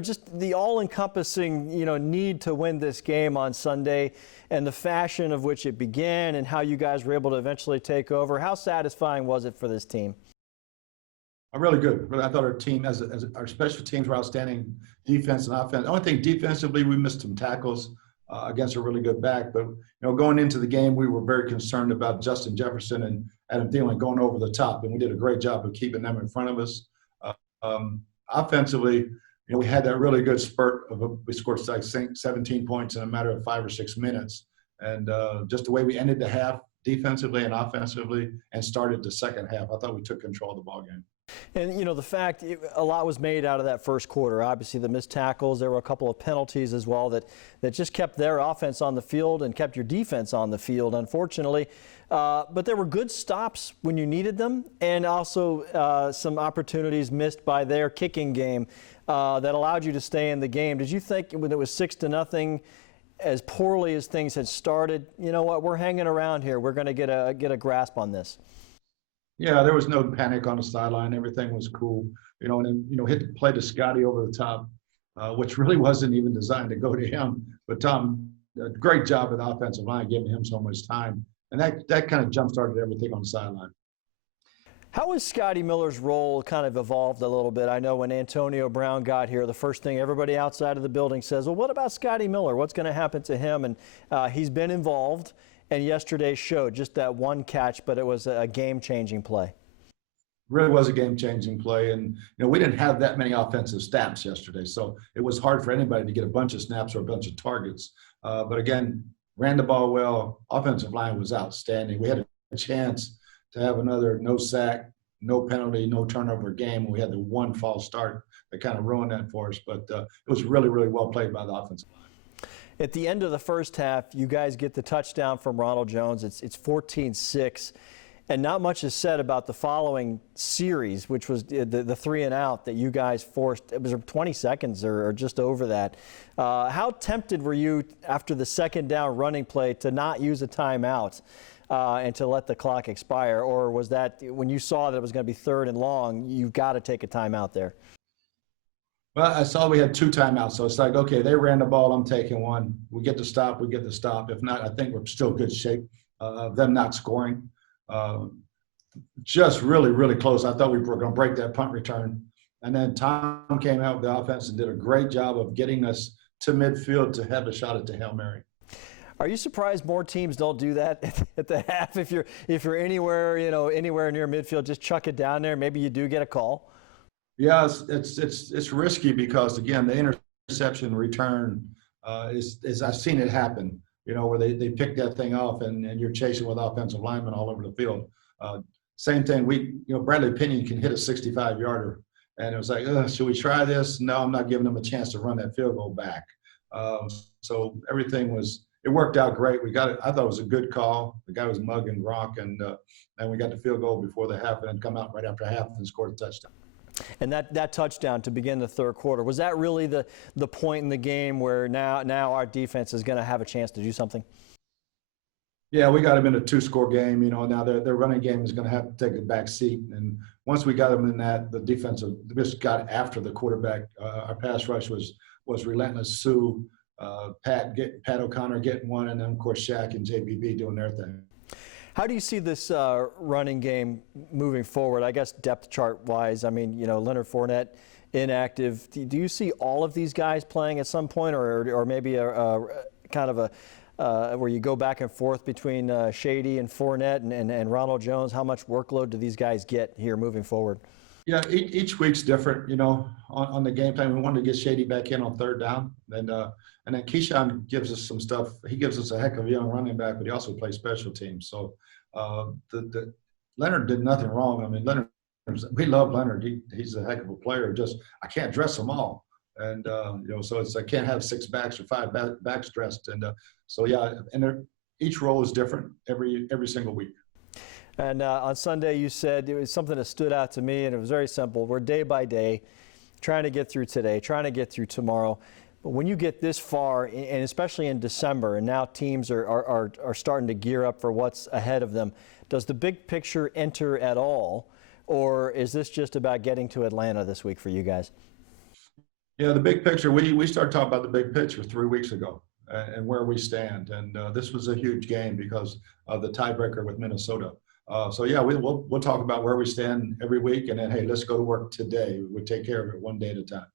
just the all-encompassing, need to win this game on Sunday and the fashion of which it began and how you guys were able to eventually take over. How satisfying was it for this team? Really good. I thought our team, as our special teams were outstanding, defense and offense. The only thing defensively, we missed some tackles against a really good back. But going into the game, we were very concerned about Justin Jefferson and Adam Thielen going over the top, and we did a great job of keeping them in front of us. Offensively, we had that really good spurt we scored like 17 points in a matter of 5 or 6 minutes, and just the way we ended the half defensively and offensively and started the second half, I thought we took control of the ball game. And, the fact a lot was made out of that first quarter. Obviously, the missed tackles, there were a couple of penalties as well that just kept their offense on the field and kept your defense on the field, unfortunately. But there were good stops when you needed them, and also some opportunities missed by their kicking game that allowed you to stay in the game. Did you think when it was 6-0, as poorly as things had started, we're hanging around here, we're going to get a grasp on this? Yeah, there was no panic on the sideline. Everything was cool. And then, hit the play to Scotty over the top, which really wasn't even designed to go to him. But Tom, great job with the offensive line, giving him so much time. And that kind of jump-started everything on the sideline. How has Scotty Miller's role kind of evolved a little bit? I know when Antonio Brown got here, the first thing everybody outside of the building says, well, what about Scotty Miller? What's going to happen to him? And he's been involved. And yesterday showed just that one catch, but it was a game-changing play. Really was a game-changing play. And, we didn't have that many offensive snaps yesterday, so it was hard for anybody to get a bunch of snaps or a bunch of targets. But again, ran the ball well. Offensive line was outstanding. We had a chance to have another no sack, no penalty, no turnover game. We had the one false start that kind of ruined that for us. But it was really, really well played by the offensive line. At the end of the first half, you guys get the touchdown from Ronald Jones. It's 14-6, and not much is said about the following series, which was the 3-and-out that you guys forced. It was 20 seconds or just over that. How tempted were you after the second down running play to not use a timeout and to let the clock expire? Or was that when you saw that it was going to be 3rd and long, you've got to take a timeout there? Well, I saw we had 2 timeouts, so it's like, okay, they ran the ball, I'm taking one. We get the stop, we get the stop. If not, I think we're still good shape of them not scoring. Just really, really close. I thought we were going to break that punt return. And then Tom came out with the offense and did a great job of getting us to midfield to have a shot at the Hail Mary. Are you surprised more teams don't do that at the half? If you're anywhere, anywhere near midfield, just chuck it down there. Maybe you do get a call. Yeah, it's risky because, again, the interception return is I've seen it happen, where they pick that thing off and you're chasing with offensive linemen all over the field. Same thing, Bradley Pinion can hit a 65-yarder, and it was like, should we try this? No, I'm not giving them a chance to run that field goal back. So everything it worked out great. I thought it was a good call. The guy was mugging rock, and we got the field goal before the half and then come out right after half and scored a touchdown. And that touchdown to begin the third quarter, was that really the point in the game where now our defense is going to have a chance to do something? Yeah, we got them in a 2-score game. Now their running game is going to have to take a back seat. And once we got them in that, the defense just got after the quarterback. Our pass rush was relentless. Sue, Pat O'Connor getting one, and then, of course, Shaq and JBB doing their thing. How do you see this running game moving forward? I guess depth chart-wise, Leonard Fournette inactive. Do you see all of these guys playing at some point, or maybe a kind of where you go back and forth between Shady and Fournette and Ronald Jones? How much workload do these guys get here moving forward? Yeah, each week's different. On the game plan, we wanted to get Shady back in on 3rd down, and then Keyshawn gives us some stuff. He gives us a heck of a young running back, but he also plays special teams. So Leonard did nothing wrong. Leonard, we love Leonard. He's a heck of a player. Just I can't dress them all, and so I can't have 6 backs or 5 backs dressed, and so yeah, and each role is different every single week. And on Sunday, you said it was something that stood out to me, and it was very simple. We're day by day, trying to get through today, trying to get through tomorrow. But when you get this far, and especially in December, and now teams are starting to gear up for what's ahead of them, does the big picture enter at all, or is this just about getting to Atlanta this week for you guys? Yeah, the big picture, we started talking about the big picture 3 weeks ago and where we stand. And this was a huge game because of the tiebreaker with Minnesota. So yeah, we'll talk about where we stand every week, and then, hey, let's go to work today. We take care of it one day at a time.